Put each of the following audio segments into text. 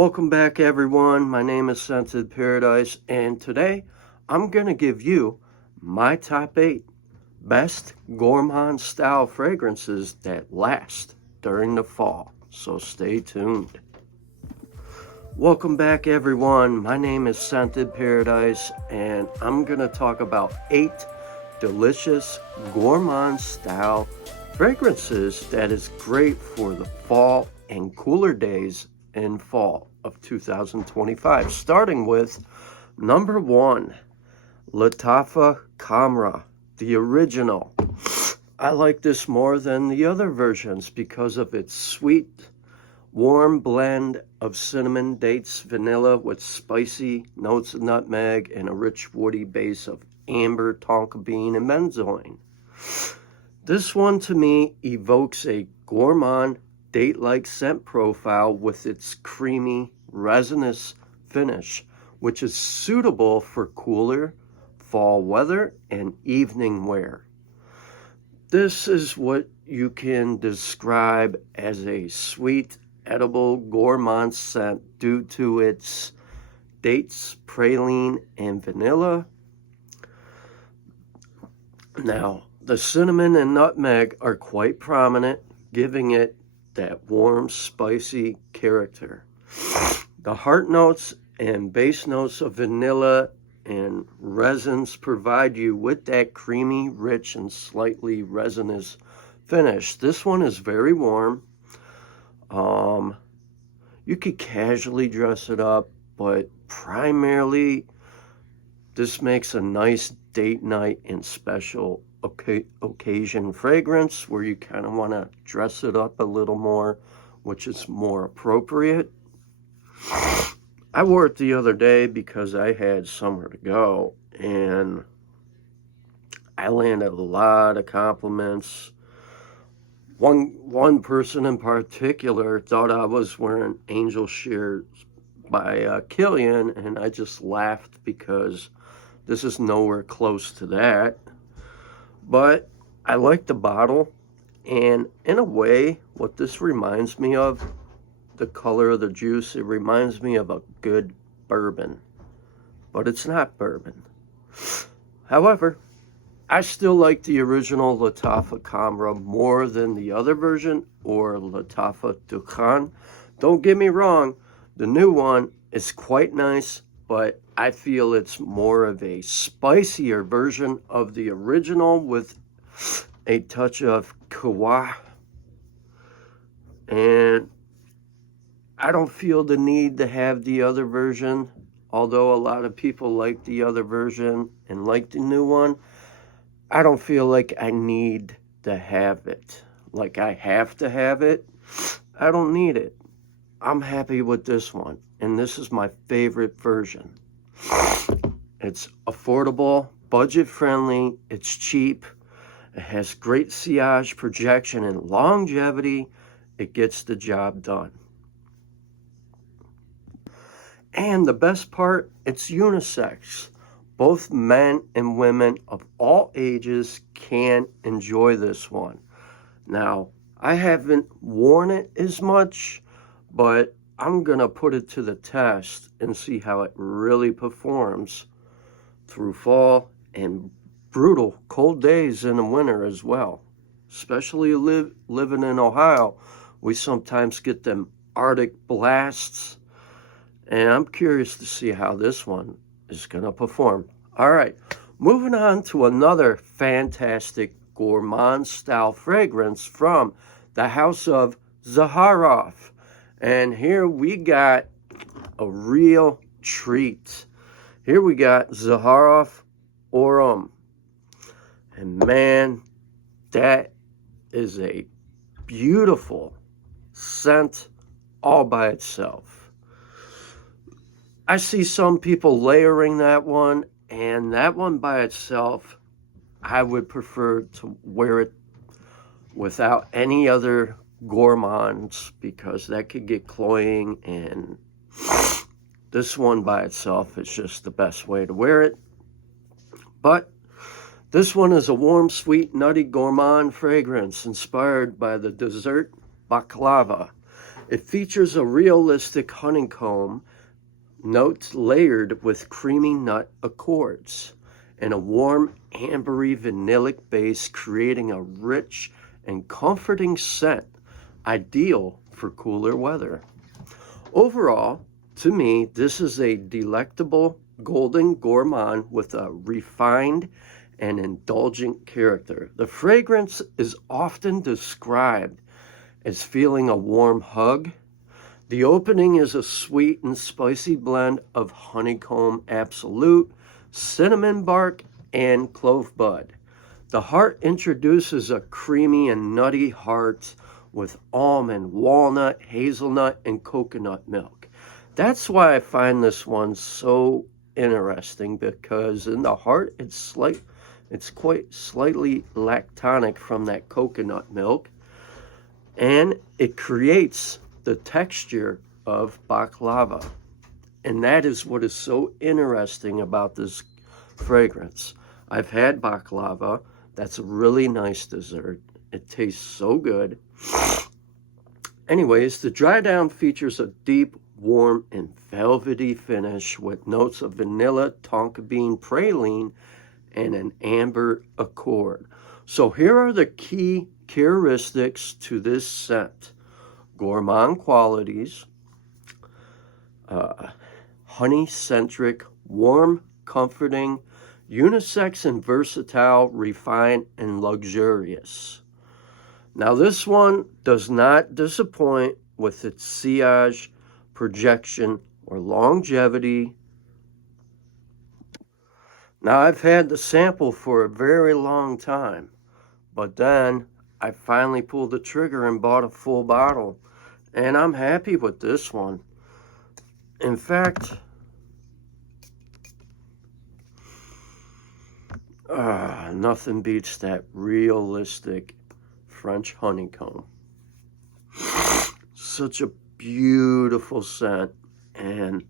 Welcome back, everyone. My name is Scented Paradise, and today I'm going to give you my top 8 best gourmand style fragrances that last during the fall. So stay tuned. Welcome back, everyone. My name is Scented Paradise, and I'm going to talk about 8 delicious gourmand style fragrances that is great for the fall and cooler days in fall of 2025. Starting with number 1, Lattafa Khamrah, the original. I like this more than the other versions because of its sweet, warm blend of cinnamon, dates, vanilla with spicy notes of nutmeg and a rich woody base of amber, tonka bean, and benzoin. This one to me evokes a gourmand date-like scent profile with its creamy, resinous finish, which is suitable for cooler fall weather and evening wear. This is what you can describe as a sweet, edible gourmand scent due to its dates, praline, and vanilla. Now, the cinnamon and nutmeg are quite prominent, giving it that warm, spicy character. The heart notes and base notes of vanilla and resins provide you with that creamy, rich, and slightly resinous finish. This one is very warm. You could casually dress it up, but primarily this makes a nice date night and special occasion fragrance where you kind of want to dress it up a little more, which is more appropriate. I wore it the other day because I had somewhere to go, and I landed a lot of compliments. One person in particular thought I was wearing Angel Shears by Killian, and I just laughed because this is nowhere close to that. But I like the bottle, and in a way, what this reminds me of, the color of the juice, it reminds me of a good bourbon. But it's not bourbon. However, I still like the original Lattafa Khamrah more than the other version, or Lattafa Dukan. Don't get me wrong, the new one is quite nice, but I feel it's more of a spicier version of the original with a touch of kawa. And I don't feel the need to have the other version, although a lot of people like the other version and like the new one. I don't feel like I need to have it. Like I have to have it. I don't need it. I'm happy with this one, and this is my favorite version. It's affordable, budget-friendly, it's cheap, it has great sillage, projection, and longevity. It gets the job done. And the best part, it's unisex. Both men and women of all ages can enjoy this one. Now, I haven't worn it as much, but I'm going to put it to the test and see how it really performs through fall and brutal cold days in the winter as well. Especially living in Ohio, we sometimes get them Arctic blasts, and I'm curious to see how this one is going to perform. All right, moving on to another fantastic gourmand style fragrance from the house of Zaharoff. And here we got a real treat. Here we got Zaharoff Aurum. And man, that is a beautiful scent all by itself. I see some people layering that one, and that one by itself, I would prefer to wear it without any other gourmands because that could get cloying, and this one by itself is just the best way to wear it. But this one is a warm, sweet, nutty gourmand fragrance inspired by the dessert baklava. It features a realistic honeycomb notes layered with creamy nut accords and a warm ambery vanillic base, creating a rich and comforting scent ideal for cooler weather. Overall, to me, this is a delectable golden gourmand with a refined and indulgent character. The fragrance is often described as feeling a warm hug. The opening is a sweet and spicy blend of honeycomb absolute, cinnamon bark, and clove bud. The heart introduces a creamy and nutty heart with almond, walnut, hazelnut, and coconut milk. That's why I find this one so interesting, because in the heart it's quite slightly lactonic from that coconut milk, and it creates the texture of baklava. And that is what is so interesting about this fragrance. I've had baklava. That's a really nice dessert. It tastes so good. Anyways, the dry down features a deep, warm, and velvety finish with notes of vanilla, tonka bean, praline, and an amber accord. So here are the key characteristics to this scent. Gourmand qualities, honey-centric, warm, comforting, unisex and versatile, refined, and luxurious. Now this one does not disappoint with its sillage, projection, or longevity. Now I've had the sample for a very long time, but then I finally pulled the trigger and bought a full bottle, and I'm happy with this one. In fact, nothing beats that realistic French honeycomb. Such a beautiful scent, and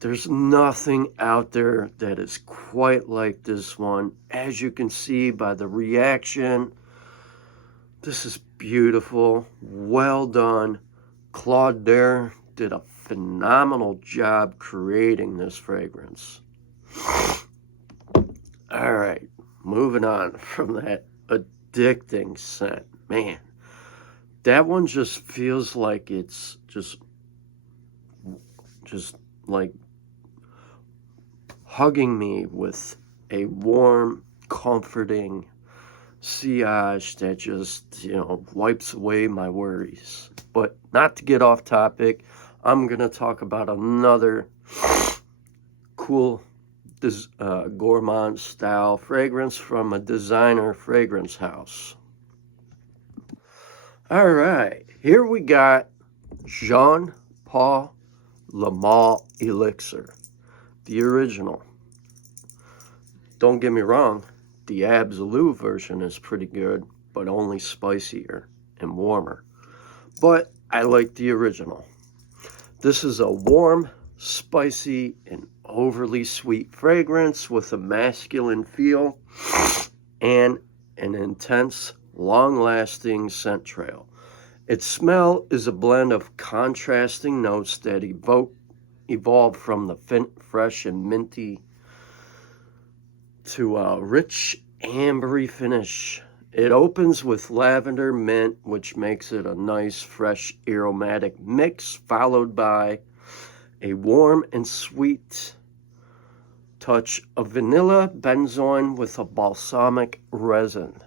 there's nothing out there that is quite like this one. As you can see by the reaction, this is beautiful. Well done. Gaultier did a phenomenal job creating this fragrance. All right, moving on from that addicting scent. Man, that one just feels like it's just like hugging me with a warm, comforting sillage that just, wipes away my worries. But not to get off topic, I'm going to talk about another cool gourmand style fragrance from a designer fragrance house. All right, here we got Jean-Paul Lamalt Elixir, the original. Don't get me wrong, the absolute version is pretty good, but only spicier and warmer. But I like the original. This is a warm, spicy, and overly sweet fragrance with a masculine feel and an intense, long-lasting scent trail. Its smell is a blend of contrasting notes that evolve from the fresh and minty to a rich ambery finish. It opens with lavender mint, which makes it a nice, fresh, aromatic mix, followed by a warm and sweet touch of vanilla benzoin with a balsamic resin.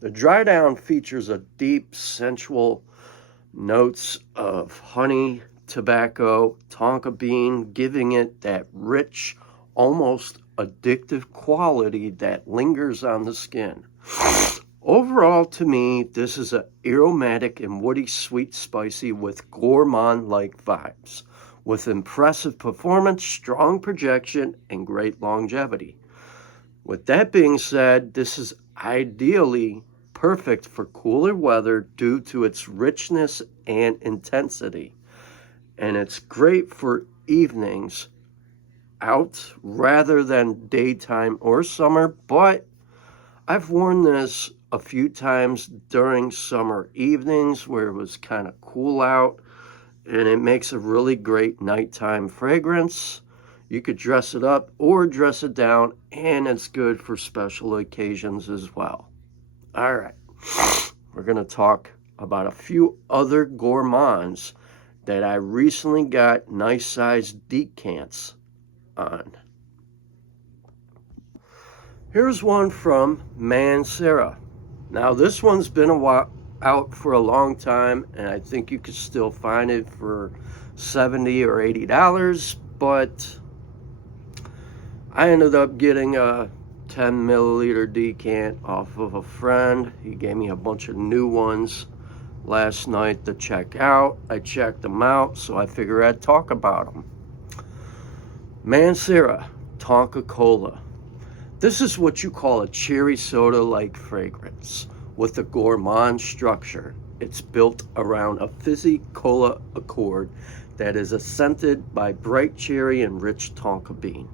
The dry down features a deep, sensual notes of honey, tobacco, tonka bean, giving it that rich, almost addictive quality that lingers on the skin. Overall, to me, this is an aromatic and woody, sweet, spicy with gourmand-like vibes, with impressive performance, strong projection, and great longevity. With that being said, this is ideally perfect for cooler weather due to its richness and intensity. And it's great for evenings out rather than daytime or summer, but I've worn this a few times during summer evenings where it was kind of cool out, and it makes a really great nighttime fragrance. You could dress it up or dress it down, and it's good for special occasions as well. All right, we're going to talk about a few other gourmands that I recently got nice sized decants on. Here's one from Mancera. Now this one's been out for a long time, and I think you could still find it for $70 or $80, but I ended up getting a 10 milliliter decant off of a friend. He gave me a bunch of new ones last night to check out. I checked them out, so I figured I'd talk about them. Mancera Tonka Cola. This is what you call a cherry soda-like fragrance with a gourmand structure. It's built around a fizzy cola accord that is scented by bright cherry and rich tonka bean.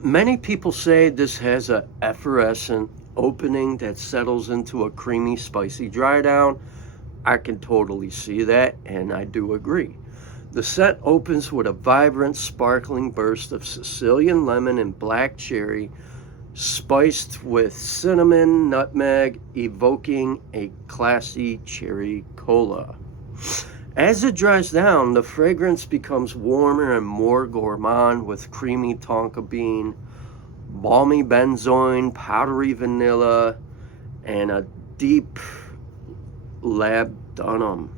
Many people say this has an effervescent opening that settles into a creamy, spicy dry down. I can totally see that, and I do agree. The scent opens with a vibrant, sparkling burst of Sicilian lemon and black cherry, spiced with cinnamon, nutmeg, evoking a classy cherry cola. As it dries down, the fragrance becomes warmer and more gourmand with creamy tonka bean, balmy benzoin, powdery vanilla, and a deep labdanum.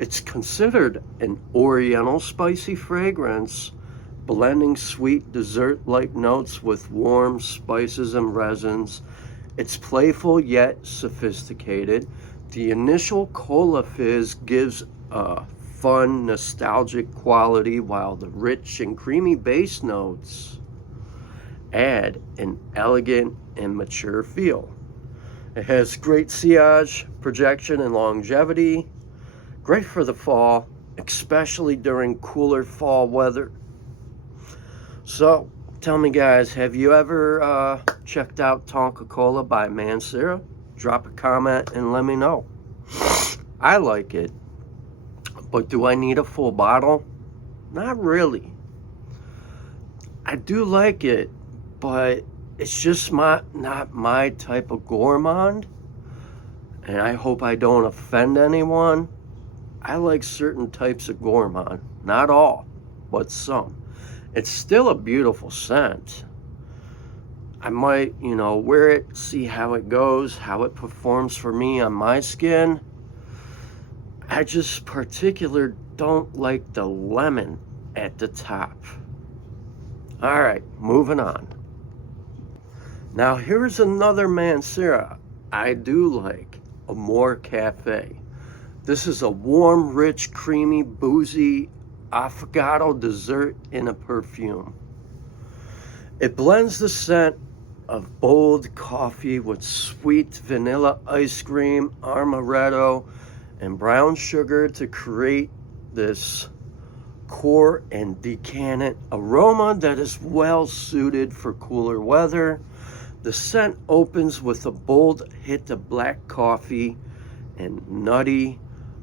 It's considered an oriental spicy fragrance, blending sweet dessert-like notes with warm spices and resins. It's playful yet sophisticated. The initial cola fizz gives a fun, nostalgic quality, while the rich and creamy base notes add an elegant and mature feel. It has great sillage, projection, and longevity. Great for the fall, especially during cooler fall weather. So, tell me guys, have you ever checked out Tonka Cola by Mancera? Drop a comment and let me know. I like it, but do I need a full bottle? Not really. I do like it, but it's just not my type of gourmand, and I hope I don't offend anyone. I like certain types of gourmand, not all, but some. It's still a beautiful scent. I might, wear it, see how it goes, how it performs for me on my skin. I just particularly don't like the lemon at the top. All right, moving on. Now here's another Mancera I do like, Amore Caffé. This is a warm, rich, creamy, boozy affogato dessert in a perfume. It blends the scent of bold coffee with sweet vanilla ice cream, amaretto, and brown sugar to create this core and decadent aroma that is well suited for cooler weather. The scent opens with a bold hit of black coffee and nutty,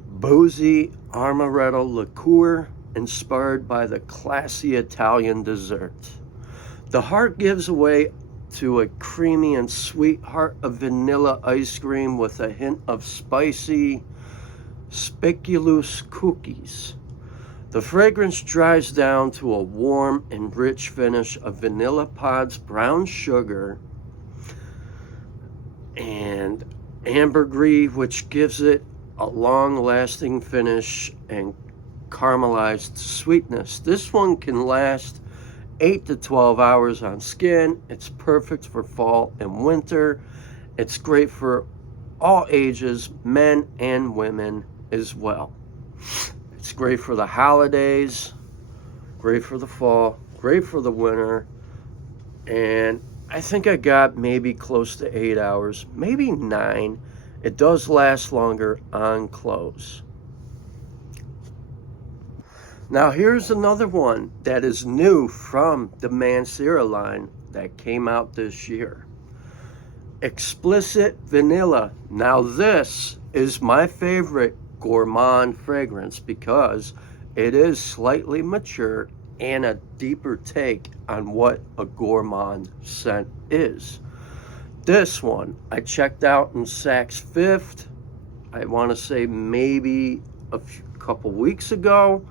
boozy amaretto liqueur inspired by the classy Italian dessert. The heart gives way to a creamy and sweet heart of vanilla ice cream with a hint of spicy speculoos cookies. The fragrance dries down to a warm and rich finish of vanilla pods, brown sugar, and ambergris, which gives it a long-lasting finish and caramelized sweetness. This one can last 8 to 12 hours on skin. It's perfect for fall and winter. It's great for all ages, men and women as well. It's great for the holidays, great for the fall, great for the winter, and I think I got maybe close to 8 hours, maybe 9. It does last longer on close. Now here's another one that is new from the Mancera line that came out this year. Xplicit Vanilla. Now this is my favorite Gourmand fragrance because it is slightly mature and a deeper take on what a gourmand scent is. This one I checked out in Saks Fifth, I want to say maybe a couple weeks ago,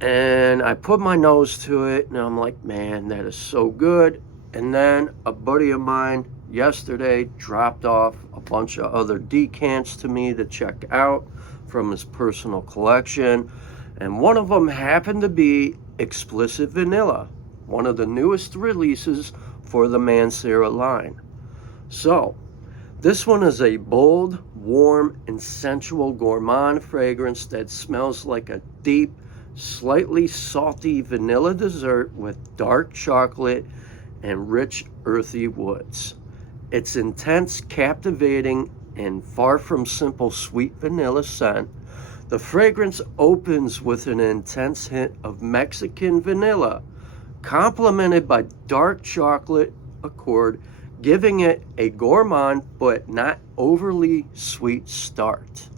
and I put my nose to it and I'm like, man, that is so good. And then a buddy of mine yesterday dropped off a bunch of other decants to me to check out from his personal collection, and one of them happened to be Xplicit Vanilla, one of the newest releases for the Mancera line. So this one is a bold, warm, and sensual gourmand fragrance that smells like a deep, slightly salty vanilla dessert with dark chocolate and rich, earthy woods. Its intense, captivating, and far from simple sweet vanilla scent, the fragrance opens with an intense hint of Mexican vanilla, complemented by dark chocolate accord, giving it a gourmand but not overly sweet start.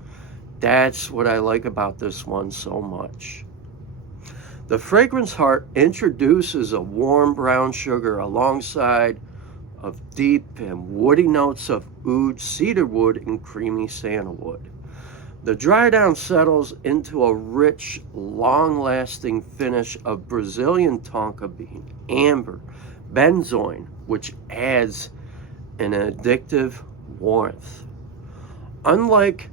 That's what I like about this one so much. The fragrance heart introduces a warm brown sugar alongside of deep and woody notes of oud, cedarwood, and creamy sandalwood. The dry down settles into a rich, long-lasting finish of Brazilian tonka bean, amber, benzoin, which adds an addictive warmth. Unlike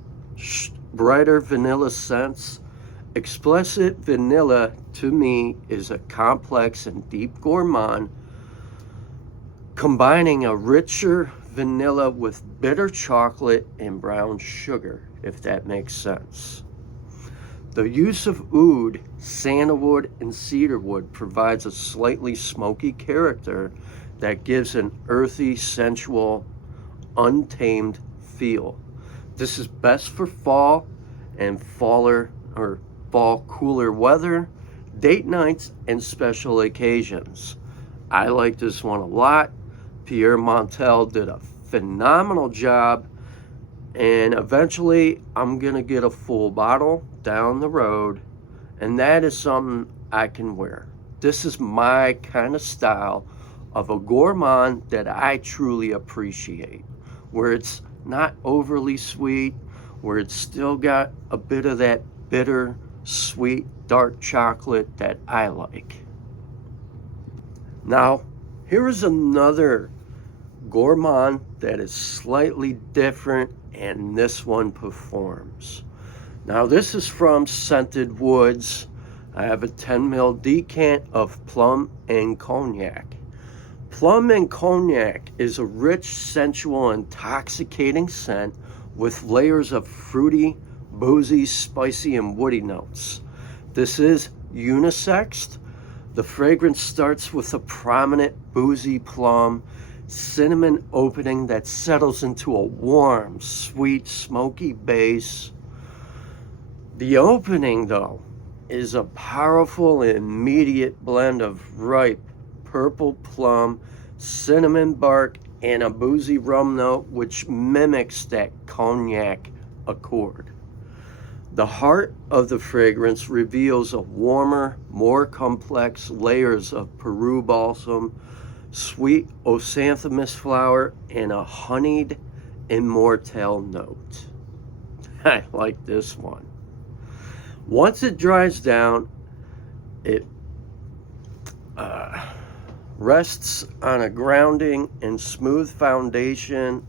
brighter vanilla scents, Xplicit Vanilla to me is a complex and deep gourmand, combining a richer vanilla with bitter chocolate and brown sugar, if that makes sense. The use of oud, sandalwood, and cedarwood provides a slightly smoky character that gives an earthy, sensual, untamed feel. This is best for fall and fall cooler weather, date nights, and special occasions. I like this one a lot. Pierre Montel did a phenomenal job, and eventually I'm gonna get a full bottle down the road, and that is something I can wear. This is my kind of style of a gourmand that I truly appreciate, where it's not overly sweet, where it's still got a bit of that bitter, sweet, dark chocolate that I like. Now, here is another gourmand that is slightly different, and this one performs. Now, this is from Scented Woods. I have a 10 ml decant of Plum and Cognac. Plum and Cognac is a rich, sensual, intoxicating scent with layers of fruity, boozy, spicy, and woody notes. This is unisexed. The fragrance starts with a prominent boozy plum, cinnamon opening that settles into a warm, sweet, smoky base. The opening, though, is a powerful and immediate blend of ripe purple plum, cinnamon bark, and a boozy rum note which mimics that cognac accord. The heart of the fragrance reveals a warmer, more complex layers of Peru balsam, sweet oxanthomus flower, and a honeyed immortelle note. I like this one. Once it dries down, it rests on a grounding and smooth foundation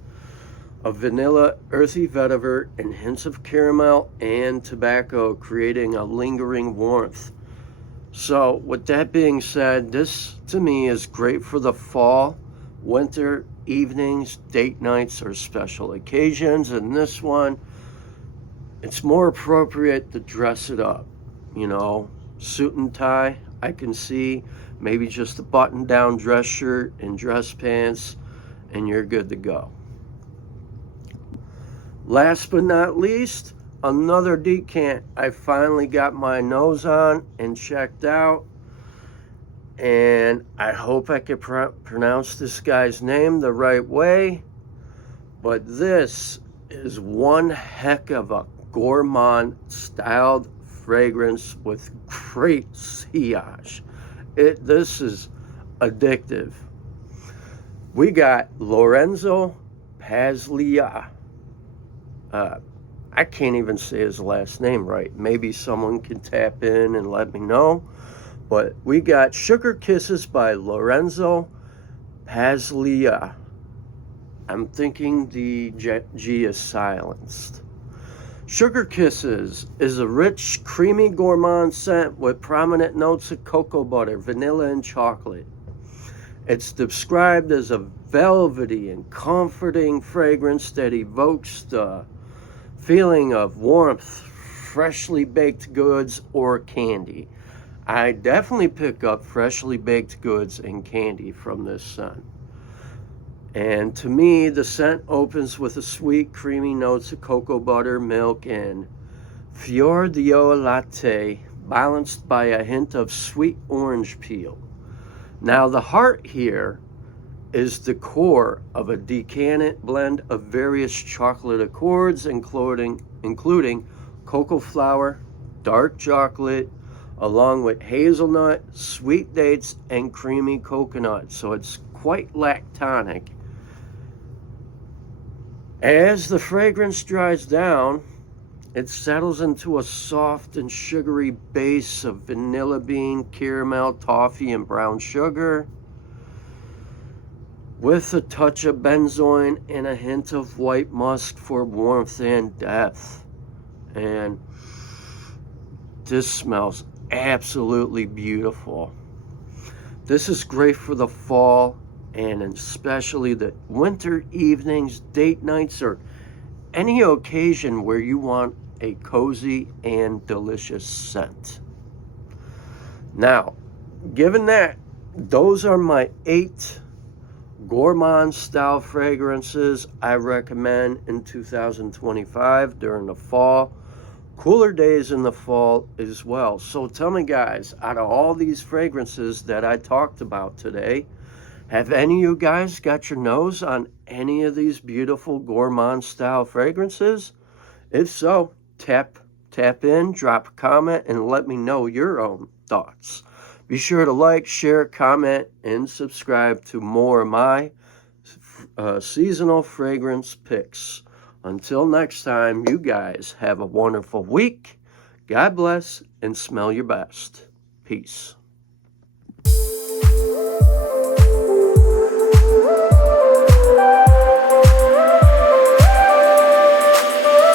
of vanilla, earthy vetiver, and hints of caramel and tobacco, creating a lingering warmth. So with that being said, this to me is great for the fall, winter, evenings, date nights, or special occasions. And this one, it's more appropriate to dress it up, you know, suit and tie. I can see maybe just a button down dress shirt and dress pants, and you're good to go. Last but not least, another decant I finally got my nose on and checked out. And I hope I can pronounce this guy's name the right way. But this is one heck of a gourmand styled fragrance with great sillage. This is addictive. We got Lorenzo Pazzaglia. I can't even say his last name right. Maybe someone can tap in and let me know. But we got Sugar Kisses by Lorenzo Pazzaglia. I'm thinking the G is silenced. Sugar Kisses is a rich, creamy gourmand scent with prominent notes of cocoa butter, vanilla, and chocolate. It's described as a velvety and comforting fragrance that evokes the feeling of warmth, freshly baked goods, or candy. I definitely pick up freshly baked goods and candy from this scent. And to me, the scent opens with a sweet, creamy notes of cocoa butter, milk, and fior di latte, balanced by a hint of sweet orange peel. Now, the heart here is the core of a decadent blend of various chocolate accords, including cocoa flour, dark chocolate, along with hazelnut, sweet dates, and creamy coconut. So it's quite lactonic. As the fragrance dries down, it settles into a soft and sugary base of vanilla bean, caramel, toffee, and brown sugar, with a touch of benzoin and a hint of white musk for warmth and depth. And this smells absolutely beautiful. This is great for the fall, and especially the winter evenings, date nights, or any occasion where you want a cozy and delicious scent. Now, given that, those are my 8 gourmand style fragrances I recommend in 2025 during the fall. Cooler days in the fall as well. So tell me, guys, out of all these fragrances that I talked about today, have any of you guys got your nose on any of these beautiful gourmand style fragrances? If so, tap in, drop a comment, and let me know your own thoughts. Be sure to like, share, comment, and subscribe to more of my seasonal fragrance picks. Until next time, you guys have a wonderful week. God bless, and smell your best. Peace.